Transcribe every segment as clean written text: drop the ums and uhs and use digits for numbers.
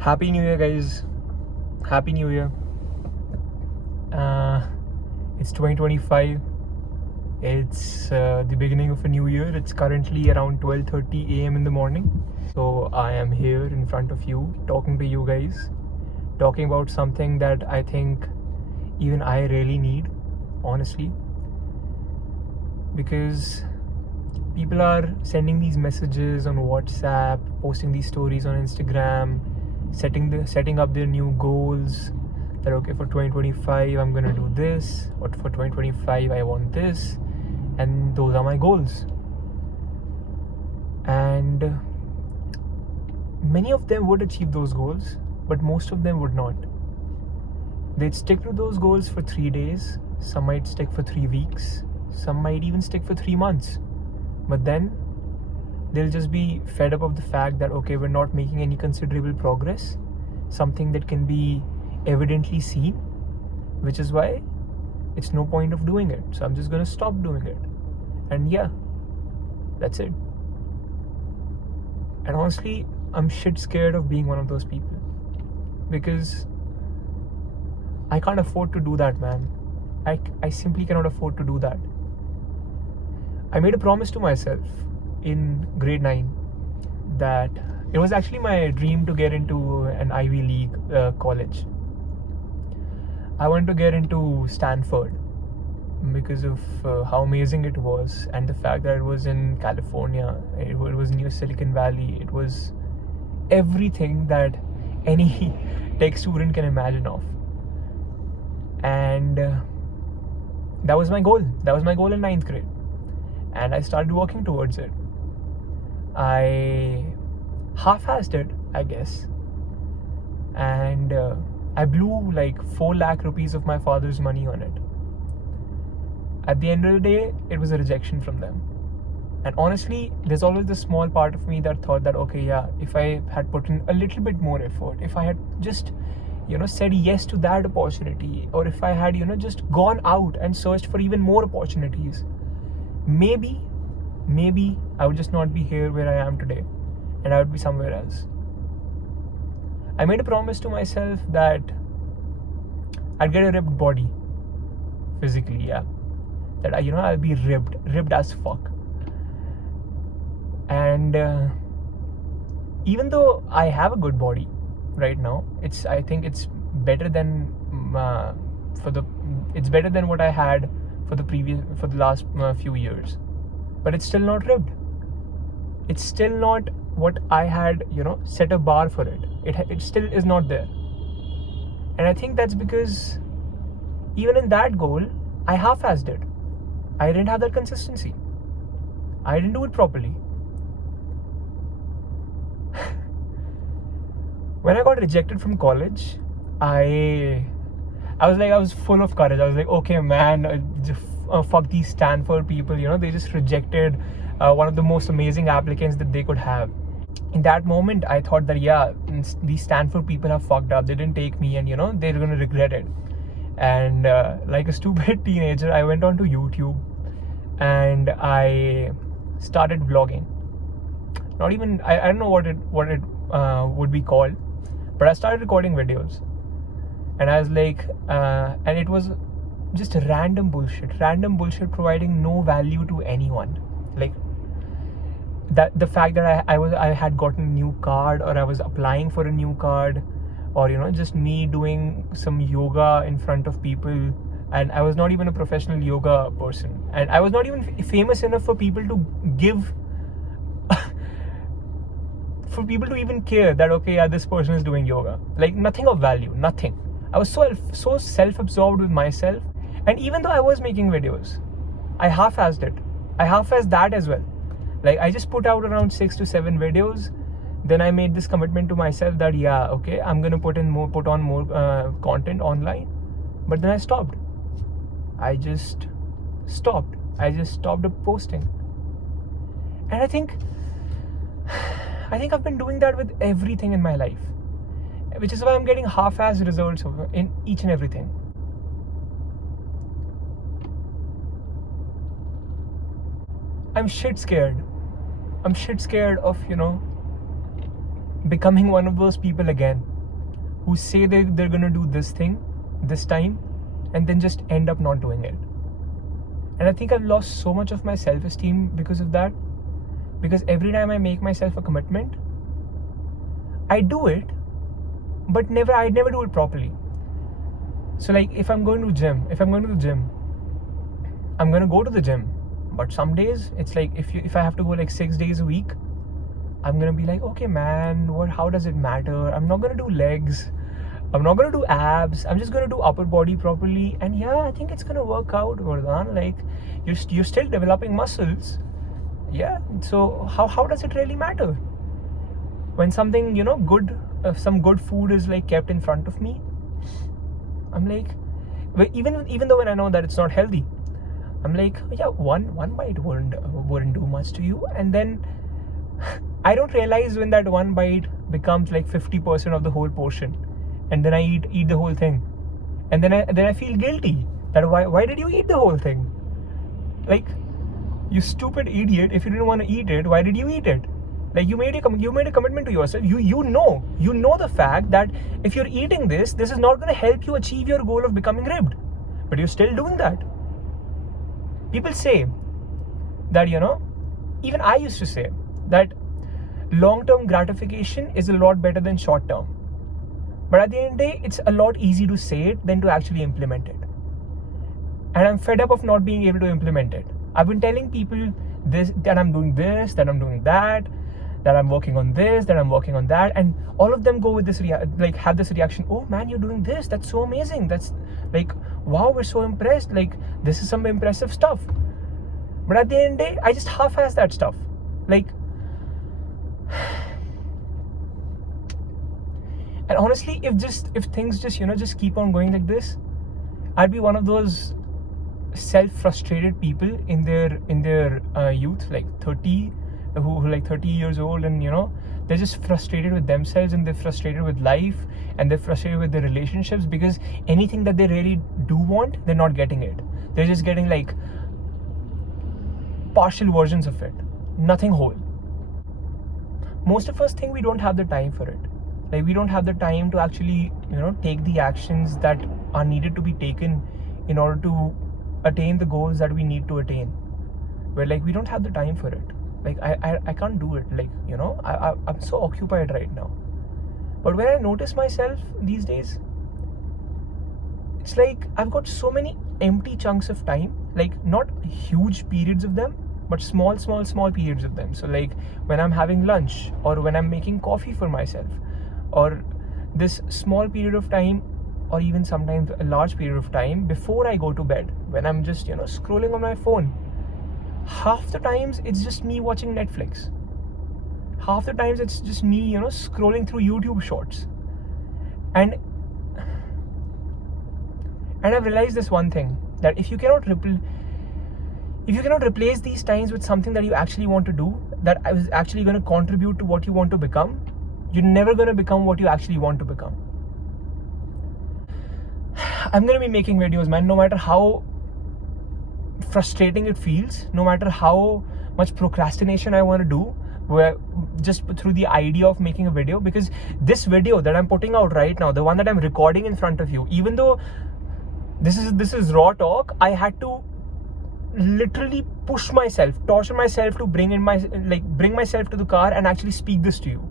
Happy New Year, guys. Happy New Year. It's 2025. It's the beginning of a new year. It's currently around 12:30 a.m. in the morning. So I am here in front of you, talking to you guys, talking about something that I think even I really need, honestly, because people are sending these messages on WhatsApp, posting these stories on Instagram, setting up their new goals. That okay, for 2025 I'm gonna do this, or for 2025 I want this, and those are my goals. And many of them would achieve those goals, but most of them would not. They'd stick to those goals for 3 days, some might stick for 3 weeks, some might even stick for 3 months. But then they'll just be fed up of the fact that okay, we're not making any considerable progress, something that can be evidently seen, which is why it's no point of doing it. So I'm just gonna stop doing it. And yeah, that's it. And honestly, I'm shit scared of being one of those people, because I can't afford to do that, man. I simply cannot afford to do that. I made a promise to myself in grade 9 that it was actually my dream to get into an Ivy League college. I wanted to get into Stanford because of how amazing it was, and the fact that it was in California, it was near Silicon Valley. It was everything that any tech student can imagine of. And that was my goal. That was my goal in 9th grade. And I started working towards it. I half-assed it, I guess. And I blew like 4 lakh rupees of my father's money on it. At the end of the day, it was a rejection from them. And honestly, there's always this small part of me that thought that, okay, yeah, if I had put in a little bit more effort, if I had just, said yes to that opportunity, or if I had, just gone out and searched for even more opportunities, maybe I would just not be here where I am today, and I would be somewhere else. I made a promise to myself that I'd get a ripped body, physically, yeah. That I'll be ripped as fuck. And even though I have a good body right now, I think it's better than it's better than what I had for the last few years, but it's still not ripped. It's still not what I had set a bar for it. It still is not there. And I think that's because even in that goal, I half-assed it. I didn't have that consistency. I didn't do it properly. When I got rejected from college, I was full of courage. I was like, okay, man, fuck these Stanford people. They just rejected one of the most amazing applicants that they could have. In that moment, I thought that yeah, these Stanford people have fucked up. They didn't take me, and they're gonna regret it. And like a stupid teenager, I went onto YouTube and I started vlogging. Not even I don't know what it would be called, but I started recording videos. And I was like, and it was just random bullshit providing no value to anyone. Like that, the fact that I had gotten a new card, or I was applying for a new card, or just me doing some yoga in front of people. And I was not even a professional yoga person, and I was not even famous enough for people to give for people to even care that okay, yeah, this person is doing yoga. Like nothing of value, nothing. I was so self-absorbed with myself. And even though I was making videos, I half-assed it. I half-assed that as well. Like I just put out around 6 to 7 videos. Then I made this commitment to myself that yeah, okay, I'm gonna put on more content online. But then I stopped. I just stopped posting. And I think I've been doing that with everything in my life, which is why I'm getting half-assed results in each and everything. I'm shit scared of becoming one of those people again who say they're gonna do this thing this time and then just end up not doing it. And I think I've lost so much of my self-esteem because of that. Because every time I make myself a commitment, I do it, but I never do it properly. So like if I'm going to the gym, I'm gonna go to the gym. But some days it's like if I have to go like 6 days a week, I'm gonna be like, okay man, how does it matter? I'm not gonna do legs, I'm not gonna do abs, I'm just gonna do upper body properly. And yeah, I think it's gonna work out, Vardhan. Like you're still developing muscles. Yeah, so how does it really matter? When something, good, some good food is like kept in front of me, I'm like, even though when I know that it's not healthy, I'm like, yeah, one bite wouldn't do much to you. And then I don't realize when that one bite becomes like 50% of the whole portion, and then I eat the whole thing, and then I feel guilty that why did you eat the whole thing? Like, you stupid idiot! If you didn't want to eat it, why did you eat it? Like you made a commitment to yourself. You know the fact that if you're eating this is not going to help you achieve your goal of becoming ripped, but you're still doing that. People say that, even I used to say that long-term gratification is a lot better than short-term. But at the end of the day, it's a lot easier to say it than to actually implement it. And I'm fed up of not being able to implement it. I've been telling people that I'm doing this, that I'm doing that I'm working on this, that I'm working on that, and all of them go with this have this reaction, oh man, you're doing this, that's so amazing, that's like, wow, we're so impressed, like this is some impressive stuff. But at the end of the day, I just half-ass that stuff. Like, and honestly, if things just keep on going like this, I'd be one of those self-frustrated people in their youth, like 30, who like 30 years old, and they're just frustrated with themselves, and they're frustrated with life, and they're frustrated with their relationships, because anything that they really do want, they're not getting it. They're just getting like partial versions of it, nothing whole. Most of us think we don't have the time for it. Like, we don't have the time to actually take the actions that are needed to be taken in order to attain the goals that we need to attain. Where like we don't have the time for it. Like I can't do it. Like, I'm so occupied right now. But when I notice myself these days, it's like I've got so many empty chunks of time, like not huge periods of them, but small periods of them. So like when I'm having lunch, or when I'm making coffee for myself, or this small period of time, or even sometimes a large period of time before I go to bed, when I'm just scrolling on my phone. Half the times it's just me watching Netflix. Half the times it's just me scrolling through YouTube shorts. And I've realized this one thing, that if you cannot replace these times with something that you actually want to do, that is actually going to contribute to what you want to become, you're never going to become what you actually want to become. I'm going to be making videos, man, no matter how frustrating it feels, no matter how much procrastination I want to do, where just through the idea of making a video. Because this video that I'm putting out right now, the one that I'm recording in front of you, even though this is raw talk, I had to literally push myself, torture myself to bring myself to the car and actually speak this to you.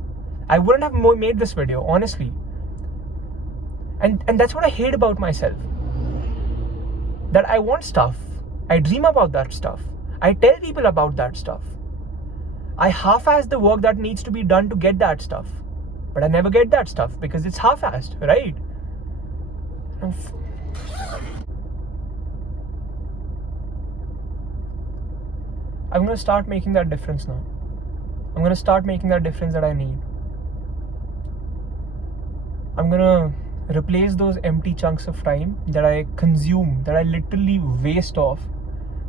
I wouldn't have made this video, honestly. And that's what I hate about myself, that I want stuff, I dream about that stuff, I tell people about that stuff, I half-ass the work that needs to be done to get that stuff, but I never get that stuff because it's half-assed, right? I'm going to start making that difference now. I'm going to start making that difference that I need. I'm going to replace those empty chunks of time that I consume, that I literally waste off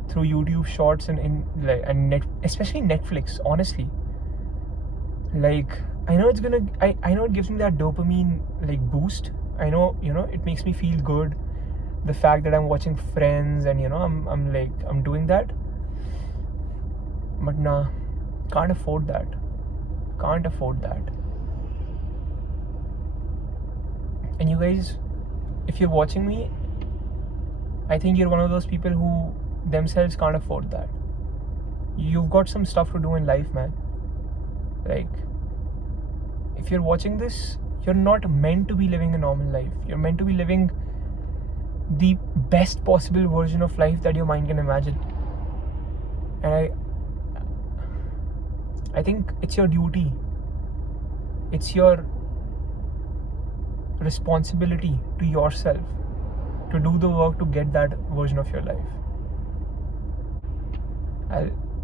through YouTube shorts and especially Netflix, honestly. Like, I know it's gonna, I know it gives me that dopamine like boost. I know, it makes me feel good. The fact that I'm watching Friends and I'm doing that. But nah, can't afford that. And you guys, if you're watching me, I think you're one of those people who themselves can't afford that. You've got some stuff to do in life, man. Like, if you're watching this, you're not meant to be living a normal life. You're meant to be living the best possible version of life that your mind can imagine. And I think it's your duty, it's your responsibility to yourself to do the work to get that version of your life.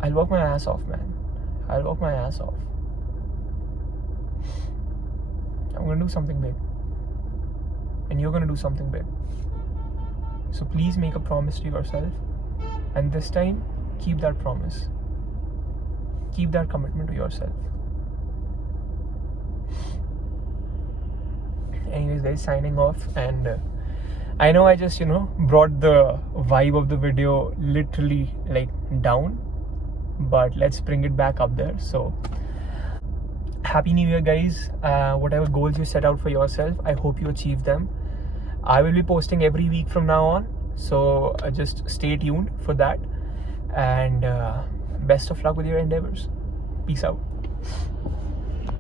I'll work my ass off, man. I'll work my ass off. I'm gonna do something big, and you're gonna do something big. So please make a promise to yourself, and this time keep that promise. Keep that commitment to yourself. Anyways, guys, signing off. And I know I just brought the vibe of the video literally like down, but let's bring it back up there. So happy new year, guys. Whatever goals you set out for yourself, I hope you achieve them. I will be posting every week from now on, so just stay tuned for that. And best of luck with your endeavors. Peace out.